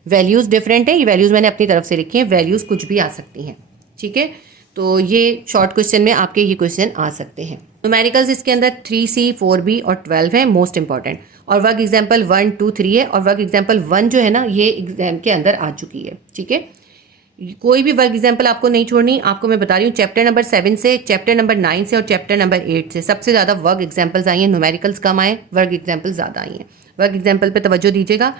वैल्यूज़ डिफरेंट है, ये वैल्यूज़ मैंने अपनी तरफ से लिखी हैं, वैल्यूज़ कुछ भी आ सकती हैं, ठीक है। तो ये शॉर्ट क्वेश्चन में आपके ये क्वेश्चन आ सकते हैं। न्यूमेरिकल्स इसके अंदर 3C 4B और 12 है मोस्ट इंपॉर्टेंट, और वर्क एग्जाम्पल 1, 2, 3 है, और वर्क एग्जाम्पल 1 जो है ना ये एग्जाम के अंदर आ चुकी है, ठीक है। कोई भी वर्क एग्जाम्पल आपको नहीं छोड़नी, आपको मैं बता रही हूँ चैप्टर नंबर 7 से, चैप्टर नंबर 9 से और चैप्टर नंबर 8 से सबसे ज़्यादा वर्क एग्जाम्पल्स आई हैं। न्यूमेरिकल्स कम आए, वर्क एग्जाम्पल ज़्यादा आई हैं। वर्क एग्जाम्पल पे तवज्जो दीजिएगा,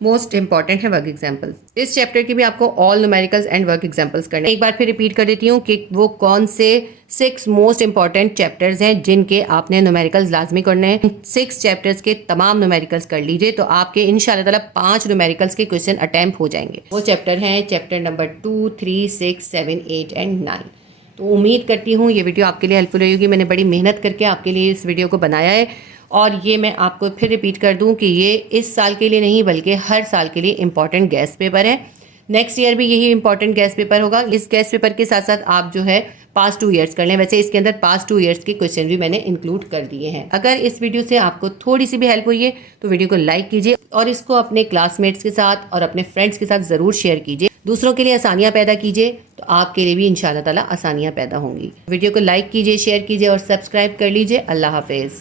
मोस्ट इंपॉर्टेंट है वर्क एग्जाम्पल्स। इस चैप्टर के भी आपको all numericals and work examples करने। एक बार फिर रिपीट कर देती हूँ कि वो कौन से 6 मोस्ट इंपॉर्टेंट चैप्टर्स हैं जिनके आपने न्यूमेरिकल्स लाजमी करने हैं। 6 चैप्टर्स के तमाम न्यूमेरिकल्स कर लीजिए तो आपके इंशाल्लाह ताला 5 न्यूमेरिकल्स के क्वेश्चन अटैम्प्ट हो जाएंगे। वो चैप्टर हैं चैप्टर नंबर 2, 3, 6, 7, 8 एंड 9। तो उम्मीद करती हूँ ये वीडियो आपके लिए हेल्पफुल रहेगी। मैंने बड़ी मेहनत करके आपके लिए इस वीडियो को बनाया है, और ये मैं आपको फिर रिपीट कर दूं कि ये इस साल के लिए नहीं बल्कि हर साल के लिए इम्पॉर्टेंट गेस्ट पेपर है। नेक्स्ट ईयर भी यही इंपॉर्टेंट गेस्ट पेपर होगा। इस गेस्ट पेपर के साथ साथ आप जो है पास्ट 2 ईयर्स कर लें। वैसे इसके अंदर पास्ट 2 ईयर्स के क्वेश्चन भी मैंने इंक्लूड कर दिए हैं। अगर इस वीडियो से आपको थोड़ी सी भी हेल्प हुई है तो वीडियो को लाइक कीजिए और इसको अपने क्लासमेट्स के साथ और अपने फ्रेंड्स के साथ ज़रूर शेयर कीजिए। दूसरों के लिए आसानियाँ पैदा कीजिए तो आपके लिए भी इंशाल्लाह ताला आसानियाँ पैदा होंगी। वीडियो को लाइक कीजिए, शेयर कीजिए और सब्सक्राइब कर लीजिए। अल्लाह हाफिज़।